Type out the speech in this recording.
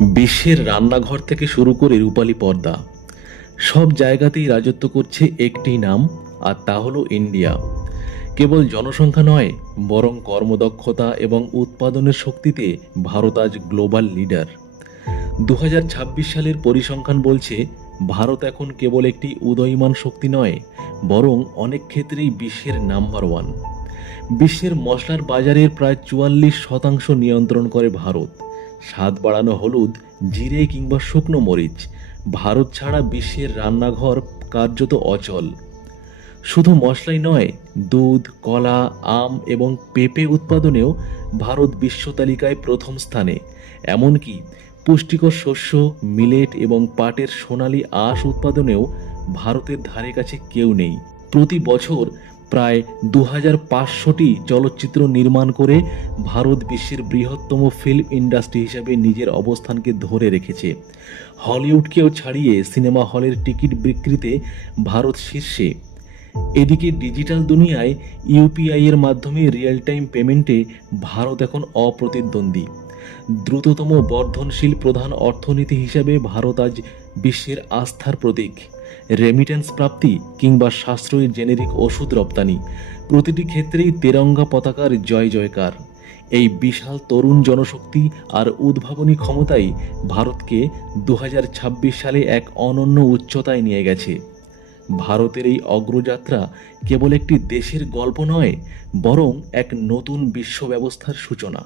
বিশ্বের রান্নাঘর থেকে শুরু করে রূপালী পর্দা সব জায়গাতেই রাজত্ব করছে একটি নাম, আর তা হলো ইন্ডিয়া। কেবল জনসংখ্যা নয়, বরং কর্মদক্ষতা এবং উৎপাদনের শক্তিতে ভারত আজ গ্লোবাল লিডার। 2026 সালের পরিসংখ্যান বলছে ভারত এখন কেবল একটি উদীয়মান শক্তি নয়, বরং অনেক ক্ষেত্রেই বিশ্বের নাম্বার ওয়ান। বিশ্বের মশলার বাজারের প্রায় 44% নিয়ন্ত্রণ করে ভারত। স্বাদ বাড়ানো হলুদ, জিরে কিংবা শুকনো মরিচ, ভারত ছাড়া বিশ্বের রান্নাঘর কার্যত অচল। শুধু মশলাই নয়, দুধ, কলা, আম এবং পেঁপে উৎপাদনেও ভারত বিশ্ব তালিকায় প্রথম স্থানে। এমনকি পুষ্টিকর শস্য, মিলেট এবং পাটের সোনালী আঁশ উৎপাদনেও ভারতের ধারে কাছে কেউ নেই। প্রতি বছর প্রায় 2500টি চলচ্চিত্র নির্মাণ করে ভারত বিশ্বের বৃহত্তম ফিল্ম ইন্ডাস্ট্রি হিসাবে নিজের অবস্থানকে ধরে রেখেছে। হলিউডকেও ছাড়িয়ে সিনেমা হলের টিকিট বিক্রিতে ভারত শীর্ষে। এদিকে ডিজিটাল দুনিয়ায় ইউপিআই এর মাধ্যমে রিয়েল টাইম পেমেন্টে ভারত এখন অপ্রতিদ্বন্দ্বী। দ্রুততম বর্ধনশীল প্রধান অর্থনীতি হিসাবে ভারত আজ বিশ্বের আস্থার প্রতীক। রেমিটেন্স প্রাপ্তি কিংবা সাশ্রয়ী জেনেরিক ওষুধ রপ্তানি, প্রতিটি ক্ষেত্রেই তেরঙ্গা পতাকার জয় জয়কার। এই বিশাল তরুণ জনশক্তি আর উদ্ভাবনী ক্ষমতাই ভারতকে 2026 সালে এক অনন্য উচ্চতায় নিয়ে গেছে। ভারতের এই অগ্রযাত্রা কেবল একটি দেশের গল্প নয়, বরং এক নতুন বিশ্ব ব্যবস্থার সূচনা।